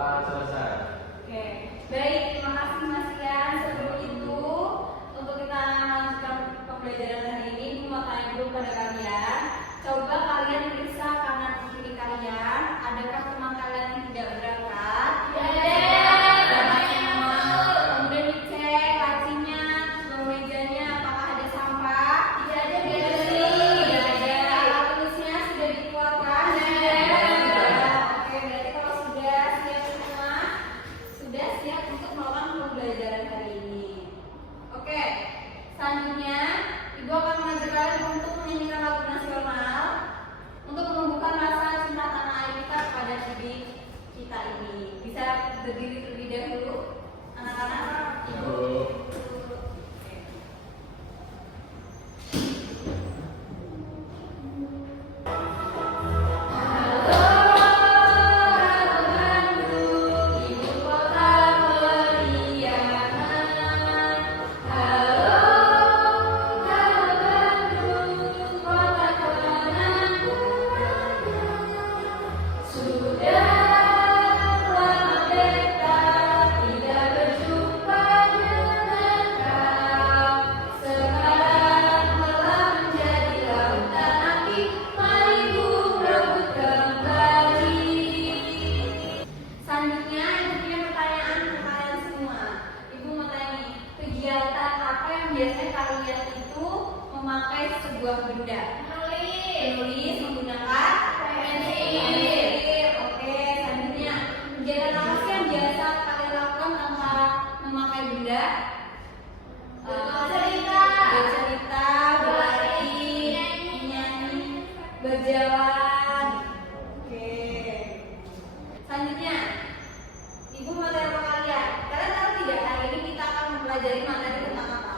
Telah selesai. Oke, baik, terima kasih Mas Ian. Sebelum itu, untuk kita melanjutkan pembelajaran hari ini, aku mau tanya dulu pada kalian. Coba kalian periksa kanan kiri kalian, adakah teman kalian yang tidak berangkat? Kemudian dicek lacinya, seluruh mejanya, apakah ada sampah? Tidak ada. Alat tulisnya sudah dikeluarkan? Oke, berarti kalau sudah siap semua, sudah siap untuk melakukan pembelajaran hari ini. Oke, selanjutnya Ibu akan mengajak kalian untuk menyanyikan lagu nasional untuk menumbuhkan rasa cinta tanah air kita kepada negeri kita ini. Bisa berdiri terlebih dahulu, anak-anak. Selanjutnya, Ibu punya pertanyaan untuk kalian semua. Ibu mau tanya nih, kegiatan apa yang biasanya kalian itu memakai sebuah benda? Menulis menggunakan pensil. Oke, selanjutnya, kegiatan apa sih yang biasa kalian lakukan tanpa memakai benda? Bercerita, berlari, menyanyi, berjalan. Oke. Selanjutnya, Ibu mau tanya sama kalian. Kalian tahu tidak hari ini kita akan mempelajari materi tentang apa?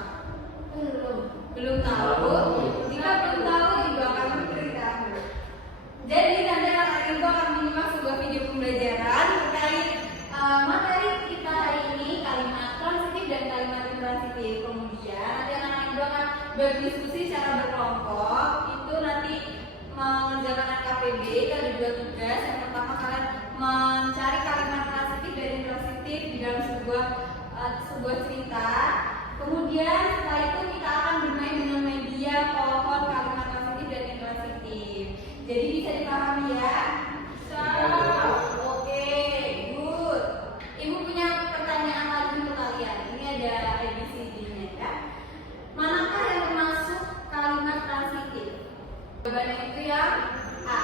Belum tahu. Jika belum tahu, Ibu akan memberitahu. Jadi nanti Ibu akan menyimak sebuah video pembelajaran terkait materi kita hari ini, kalimat transitif dan kalimat intransitif. Kemudian nanti anak Ibu akan berdiskusi secara berkelompok. Itu nanti mengerjakan KPB, ada 2 tugas. Yang pertama kalian mencari kalimat transitif dan intransitif di dalam sebuah cerita. Kemudian setelah itu kita akan bermain dengan media pohon kalimat transitif dan intransitif. Jadi bisa dipahami ya? Oke, good. Ibu punya pertanyaan lagi untuk kalian. Ini ada ABCD-nya ya. Manakah yang termasuk kalimat transitif? Jawabannya itu yang A.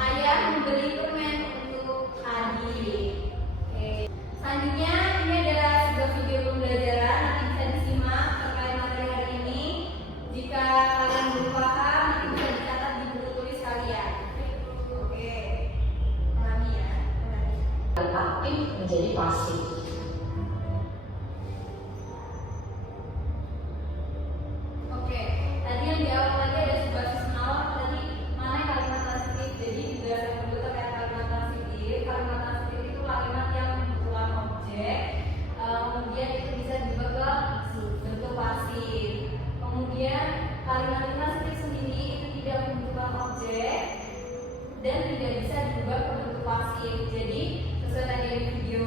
Ayah membeli permen untuk adik. Oke. Selanjutnya ini ada sebuah video pembelajaran, nanti bisa disimak terkait materi hari ini. Jika kalian belum paham, nanti bisa dicatat di buku tulis kalian. Oke. Pahami ya. Aktif menjadi pasif. Oke, tadi yang di awal tadi ada sebuah sesenawar tadi mana yang kalimat transitif. Jadi juga ada bentuk terkait kalimat transitif. Kalimat transitif itu kalimat yang membutuhkan objek, kemudian itu bisa diubah ke bentuk pasif. Kemudian kalimat intransitif sendiri itu tidak membutuhkan objek dan tidak bisa diubah ke bentuk pasif. Jadi sesuai tadi di video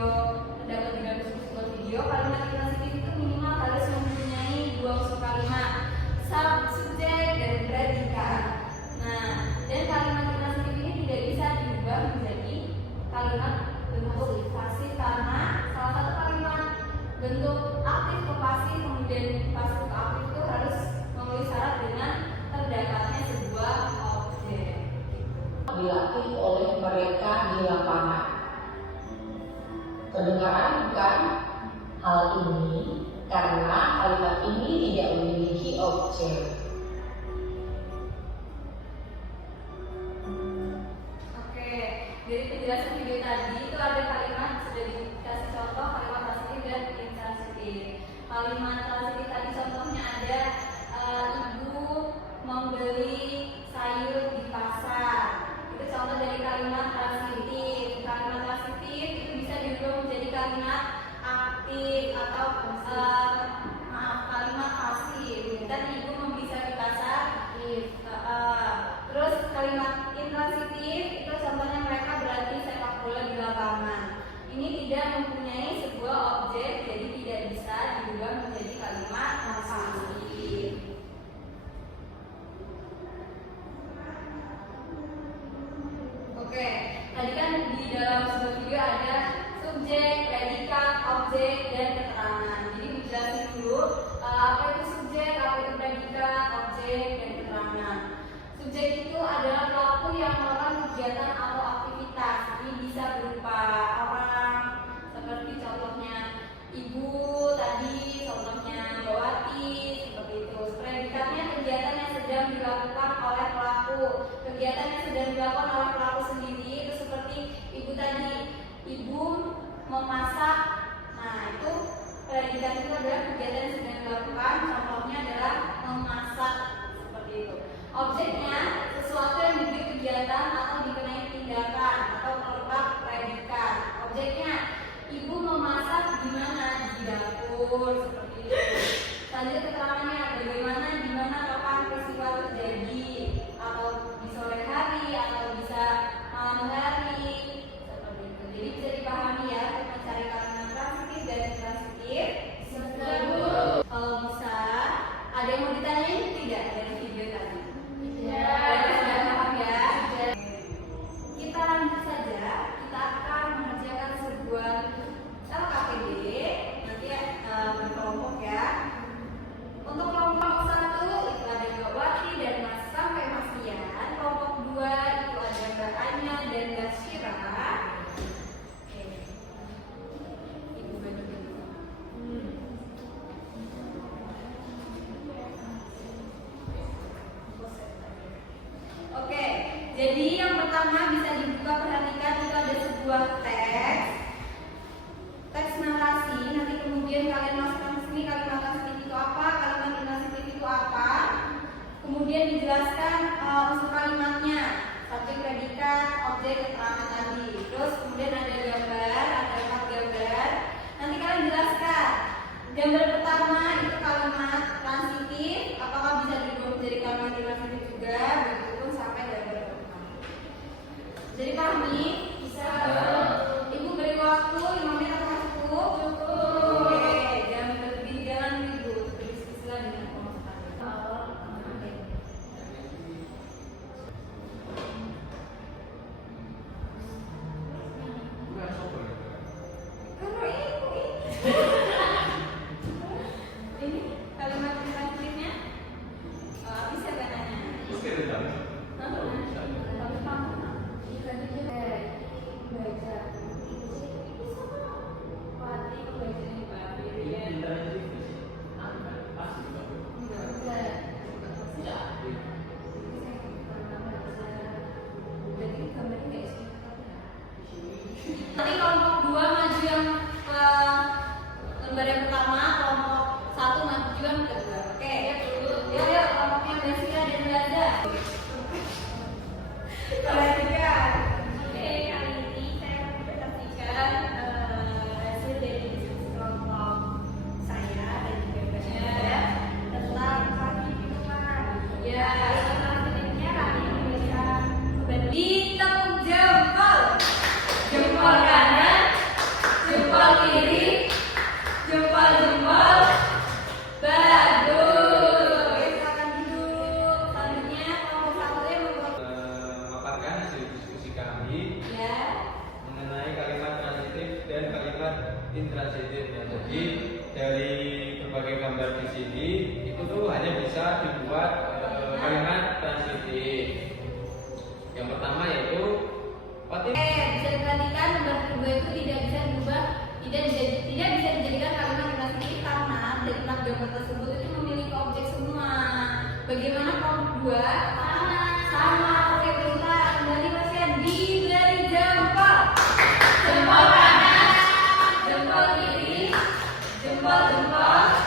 terdapat di dalam sebuah video, kalimat intransitif itu minimal harus mempunyai 2 unsur kalimat, subjek dan predikat. Nah, dan kalimat intransitif ini tidak bisa diubah menjadi kalimat bentuk pasif karena salah satu kalimat bentuk aktif ke pasif kemudian pasif ke aktif itu harus memenuhi syarat dengan terdapatnya sebuah objek. Dilatih oleh mereka di lapangan. Kedengaran bukan? Hal ini karena kalimat ini tidak memiliki objek. Oke, dari penjelasan video tadi itu ada kalimat sudah dikasih contoh kalimat transitif dan intransitif. Kalimat transitif tadi contohnya ada ibu membeli sayur di pasar. Itu contoh dari kalimat transitif. Kalimat transitif itu bisa diubah menjadi kalimat aktif atau kalimat pasif. Dan ibu membeli sayur di pasar. Terus kalimat intransitif itu contohnya mereka berlatih sepak dalam sebuah video ada subjek, predikat, objek, dan keterangan. Jadi dijelasin dulu apa itu subjek, apa itu predikat, objek, dan keterangan. Subjek itu adalah pelaku yang melakukan kegiatan atau aktivitas. Ini bisa berupa orang, seperti contohnya ibu tadi, contohnya Mbawati, seperti itu. Predikatnya kegiatan yang sedang dilakukan oleh pelaku. Kegiatan yang sedang dilakukan oleh pelaku sendiri itu seperti ibu tadi, ibu memasak. Nah, itu predikat itu adalah kegiatan yang sedang dilakukan. Contohnya adalah memasak, seperti itu. Objeknya sesuatu yang diberi kegiatan atau dikenai tindakan atau terletak predikat. Objeknya ibu memasak di mana? Di dapur, seperti itu. Selanjutnya keterangannya bagaimana, di mana, kapan peristiwa terjadi, atau di sore hari atau bisa malam hari, seperti itu. Jadi bisa dipahami ya, mencari kalimat transitif dan intransitif. Kalau bisa, ada yang mau ditanyain tidak dari video tadi? Sudah paham ya? Kita lanjut saja. Kita akan mengerjakan sebuah LKPD. Nanti berkelompok ya. Untuk kelompok 1 itu ada Mbawati dan Mas sampai Mas Ian. Kelompok 2 itu ada Mbak Anya dan Mbak Syira. Oke. Ibu bantu dulu. Oke, jadi yang pertama bisa dibuka, perhatikan itu ada sebuah teks narasi. Nanti kemudian kalian masukkan ke sini kalimat transitif itu apa, kalimat intransitif itu apa. Kemudian dijelaskan unsur kalimatnya, subjek, predikat, objek, keterangan tadi. Terus kemudian ada gambar, ada 4 gambar. Nanti kalian jelaskan. Gambar pertama itu kalimat transitif, apakah bisa dirubah menjadi kalimat intransitif juga, begitupun sampai gambar pertama. Jadi pahami? Bisa. Ibu beri waktu 5 menit atau cukup? Cukup. Oke, jangan berlebih, jangan ibu berdiskusi lagi dengan kelompok tadi. Ini kalimat transitifnya bisa kan nanya? Nanti kelompok 2 maju yang ke lembar yang pertama, kelompok 1 maju juga yang kedua. Oke, ya kelompoknya Besia dan Gaza. Perhatikan. Oke, kali ini saya akan mempresentasikan hasil dari diskusi kelompok saya dan juga Gaza tentang kehidupan. Ya, selanjutnya kami bisa ditepuk jempol. Jempol kanan, jempol kiri, jempol. Bagus. Oke, silakan duduk. Selanjutnya kelompok 1 yang membuat memaparkan hasil diskusi kami ya. mengenai kalimat transitif dan kalimat intransitif. Ya, jadi dari berbagai gambar di sini itu tuh hanya bisa dibuat kalimat transitif. Yang pertama yaitu Bisa diperhatikan lembar kedua itu tidak bisa diubah, tidak bisa dijadikan kalimat intransitif karena dari 4 gambar tersebut itu memiliki objek semua. Bagaimana kelompok 2? Sama. Oke, kita kembali pasien diberi jempol. Jempol kanan, jempol kiri, jempol. Bagus.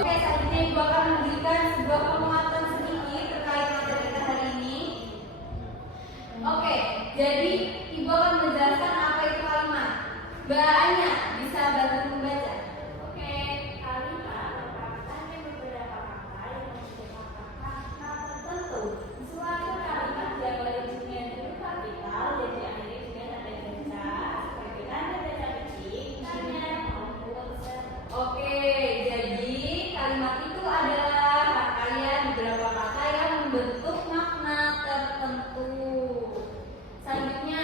Oke, selanjutnya ibu akan memberikan sebuah penguatan sedikit terkait materi kita hari ini. Oke, jadi ibu akan menjelaskan apa itu kalimat. Mbak Anya bisa bantu membaca. Oke, kalimat merupakan beberapa kata yang menunjukkan makna tertentu. Suatu kalimat yang berujungnya huruf kapital dan diakhiri dengan tanda baca sebagai tanda baca kecil, tanda maupun serta. Oke, jadi kalimat itu adalah rangkaian beberapa kata yang membentuk makna tertentu. Selanjutnya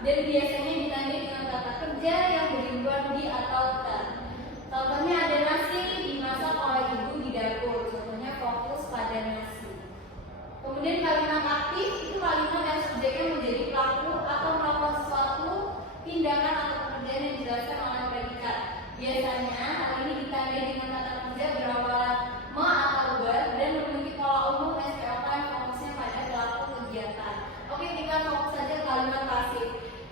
dan biasanya ditandai dengan kata kerja yang berimbang di atau ter. Contohnya ada nasi dimasak oleh ibu di dapur. Contohnya fokus pada nasi. Kemudian kalimat aktif itu kalimat yang subjeknya menjadi pelaku atau melakukan sesuatu tindakan atau pekerjaan yang dijelaskan oleh predikat. Biasanya hal ini ditandai dengan kata kerja berawalan me atau ber dan memiliki pola umum SPOK yang fokusnya pada pelaku kegiatan. Oke, kita fokus saja kalimat pasif.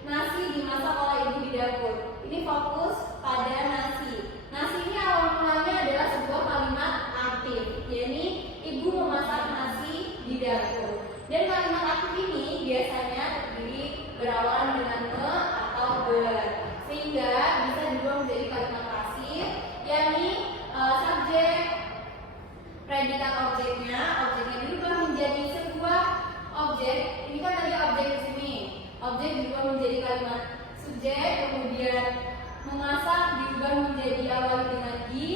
Nasi dimasak oleh ibu di dapur. Ini fokus pada nasi. Nasi ini awal mulanya adalah sebuah kalimat aktif, yakni ibu memasak nasi di dapur. Dan kalimat aktif ini biasanya terdiri berawalan dengan me atau ber, sehingga bisa dirubah menjadi kalimat pasif, yakni subjek, predikat objeknya dirubah menjadi sebuah objek. Ini kan tadi objek di sini. Objek dirubah menjadi kalimat subjek, kemudian memasak dirubah menjadi awal dengan di,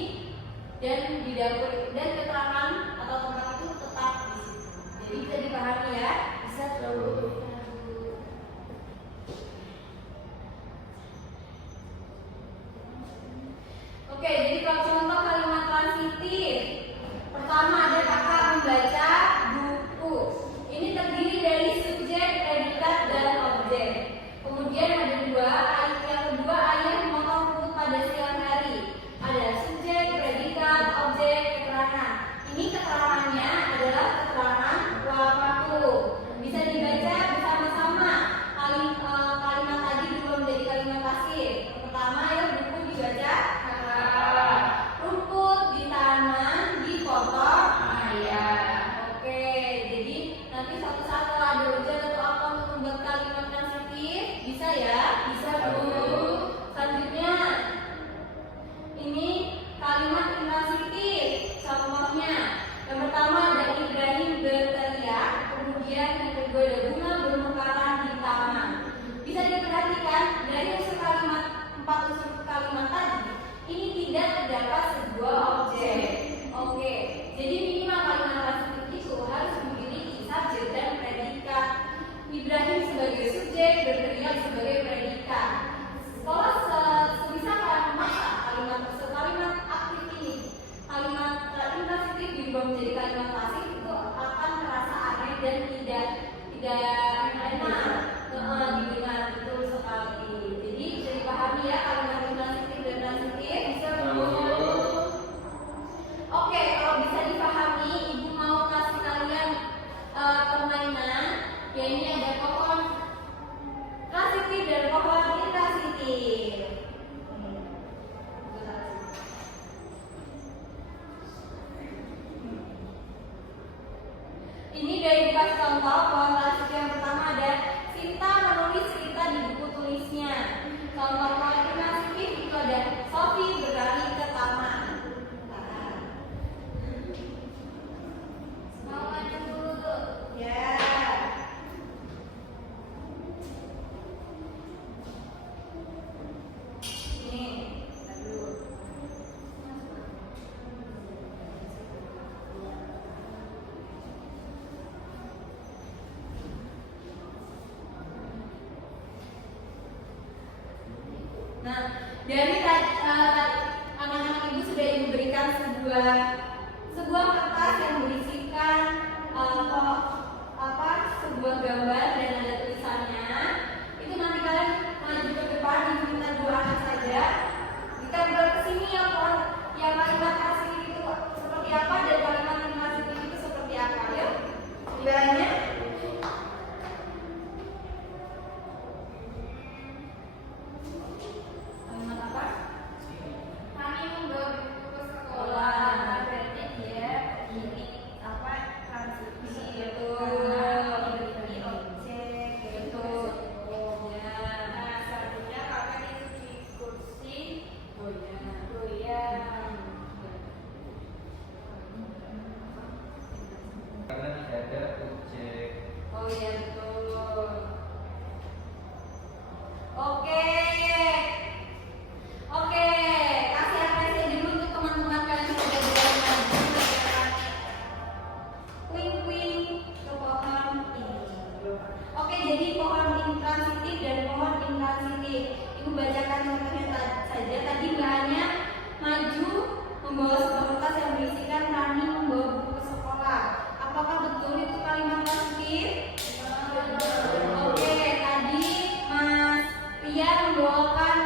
dan di dapur, dan keterangan atau tempat itu tetap di situ. Jadi bisa dipahami ya. Bisa terlalu. Oke, jadi kalau contoh kalimat transitif, pertama ada kakak membaca buku. Ini terdiri dari subjek, predikat, dan objek. Kemudian ada yang kedua ayah memotong rumput pada siang hari. Ada subjek, predikat, objek, keterangan. Ini keterangannya adalah keterangan waktu. Bisa dibaca bersama-sama. Kalimat tadi berubah menjadi kalimat pasif. Pertama ya buku dibaca. Rumput ditanam, dipotong ayah. Oke, jadi nanti suatu saat kalau ada hujan atau apa untuk membuat kalimat transitif, bisa ya? Bisa dulu. Selanjutnya, ini kalimat intransitif. Contohnya, yang pertama ada Ibrahim berteriak, kemudian yang kedua ada bunga bermekaran di taman. Bisa diperhatikan dari unsur kalimat 4 unsur kalimat tadi, ini tidak terdapat sebuah objek. Oke, jadi minimal kalimat transitif itu harus memiliki subjek dan predikat. Ibrahim sebagai subjek, berteriak sebagai predikat. Kalau sebisa kalimat aktif ini, kalimat intransitif dirubah menjadi kalimat pasif, itu akan terasa aneh dan tidak enak didengar, betul sekali. Jadi bisa dipahami ya kalimat intransitif dan transitif. Bisa Oke, kalau bisa dipahami, ibu mau kasih kalian permainan. Ya ini ada pohon transitif dan pohon intransitif. Ini dari dikasih contoh pohon transitif yang pertama ada Sinta menulis cerita di buku tulisnya. Contoh pohon intransitif itu ada Sophie berlari ke taman. Mau maju dulu, ya. Nah, dari anak-anak ibu sudah ibu berikan sebuah kertas yang berisikan sebuah gambar dan ada tulisannya. Itu nanti kalian maju ke depan, diminta 2 anak saja. Ditempel ke sini yang kalimat asli itu seperti apa dan kalimat asli itu seperti apa. Yuk, ibaratnya. Kami membawa buku ke sekolah. Berarti dia ini transisi, betul. Ini objek. Kemudian membawakan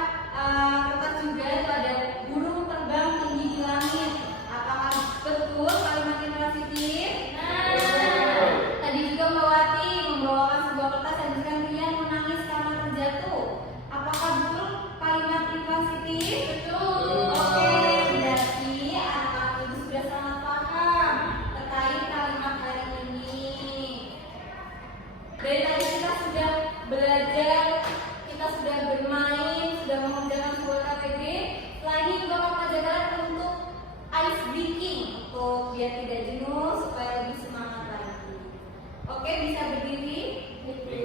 kertas juga itu ada burung terbang tinggi di langit. Apakah betul kalimat intransitif? Tadi juga Mbak Wati membawakan sebuah kertas yang tulisan Rian menangis karena terjatuh. Apakah betul kalimat intransitif? Betul. Oke, berarti anak-anak itu sudah sangat paham terkait kalimat hari ini. Dari tadi kita sudah belajar, kita sudah bermain, sudah mengerjakan sebuah KTP. Setelah ini juga Kakak ajarkan untuk ice breaking, untuk biar tidak jenuh supaya lebih semangat lagi. Oke, bisa berdiri. Oke.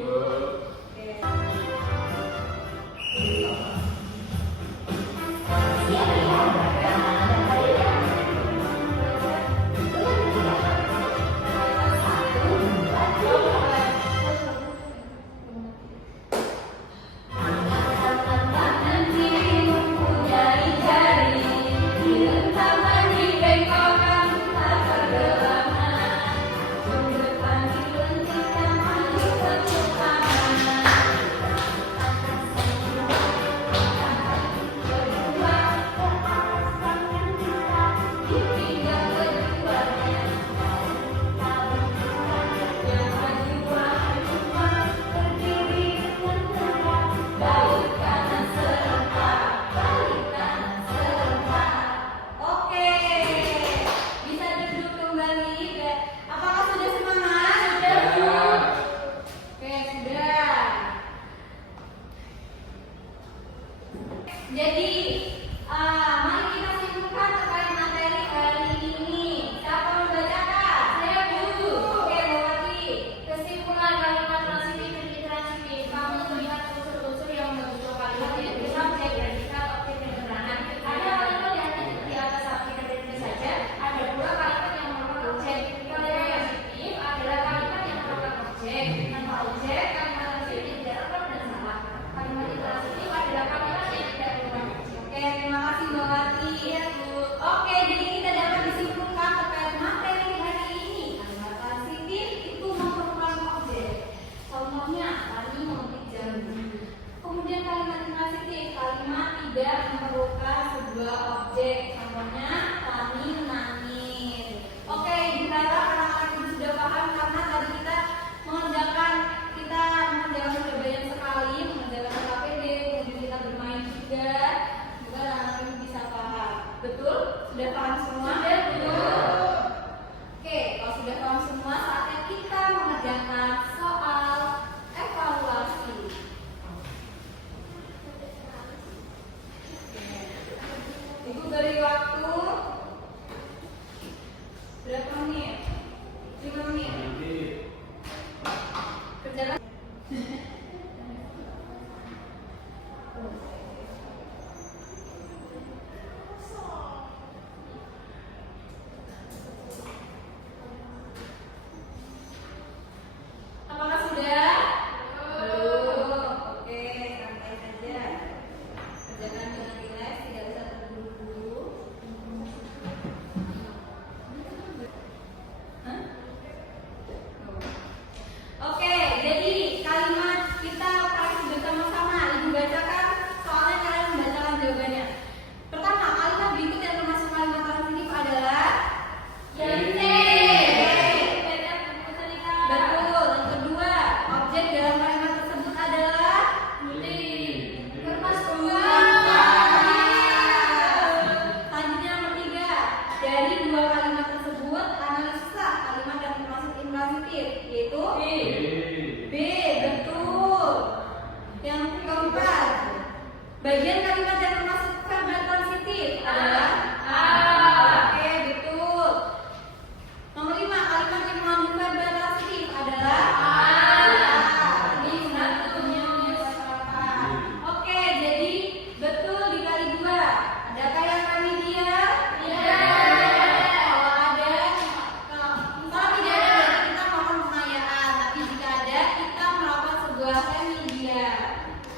Oke, bisa duduk kembali. Apakah sudah semangat? Sudah. Oke, sudah. Jadi, mari kita simpulkan terkait materi hari ini. Siapa membacakan? Saya dulu. Oke, Mbak Wati. Kesimpulan kalimat transitif dan intransitif. Kamu melihat unsur-unsur yang membentuk kalimat yaitu subjek, predikat, objek, dan keterangan. Ada kalimat yang di atas subjek dan predikat saja. Ada pula kalimat yang merupakan objek. Kalimat transitif adalah kalimat yang merupakan objek. Tanpa objek, kalimat transitif tidak lengkap dan salah. Kalimat intransitif adalah kalimat yang tidak merupakan objek. Oke, terima kasih Mbak Wati. Oke, jadi kita dapat disimpulkan terkait materi hari ini. Kalimat transitif itu merupakan objek. Contohnya, tadi memetik jambu. Kemudian kalimat intransitif, kalimat tidak memerlukan sebuah objek. Contohnya, Tani menangis. Oke, diharap anak-anak itu sudah paham karena tadi kita mengerjakan sudah banyak sekali, mengerjakan KPD, kemudian kita bermain juga. Semoga anak-anak itu bisa paham. Betul? Sudah paham semua? Sudah, betul. Oke, kalau sudah paham semua, saatnya kita mengerjakan soal evaluasi. Ibu beri waktu berapa menit? 5 menit. Kerjakan. Apakah sudah? Belum. Oke, santai saja. Kerjakan dengan rileks, tidak usah terburu-buru. Hah? Oke, jadi kalimat kita praksi bersama-sama. Ibu bacakan soalnya kalian membacakan jawabannya. Pertama, kalimat berikut yang termasuk kalimat transitif adalah yang C. Betul. Yang kedua, objek dalam kalimat tersebut adalah kertas buah. Selanjutnya nomor 3. Dari dua kalimat tersebut, analisa kalimat yang termasuk intransitif, yaitu B. Betul. Yang keempat, bagian kalimat yang termasuk verbal transitif adalah A. Oke, betul. Nomor 5, kalimat yang mengandung verbal transitif adalah A. Ini benar tentunya menyesuaikan. Oke, jadi betul dikali 2. Adakah yang kami dia? Tidak. Kalau ada, kalau tidak ada berarti kita melakukan pengayaan. Tapi jika ada, kita melakukan sebuah semi dia.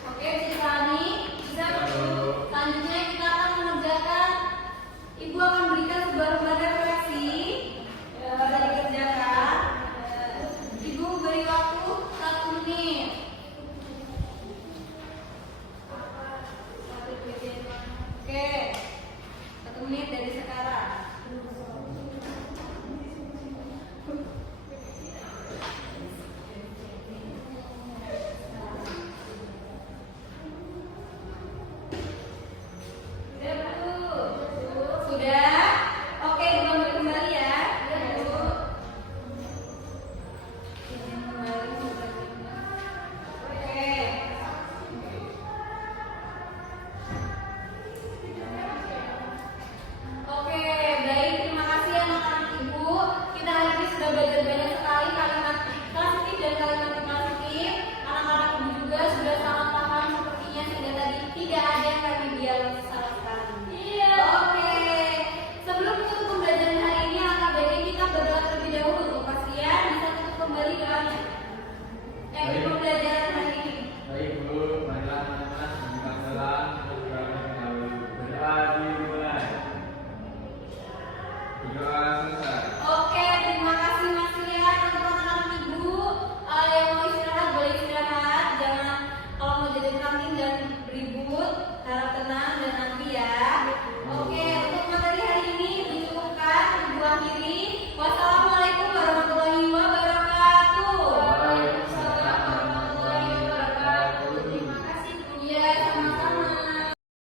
Oke, bisa nih? Bisa betul. ribut, harap tenang,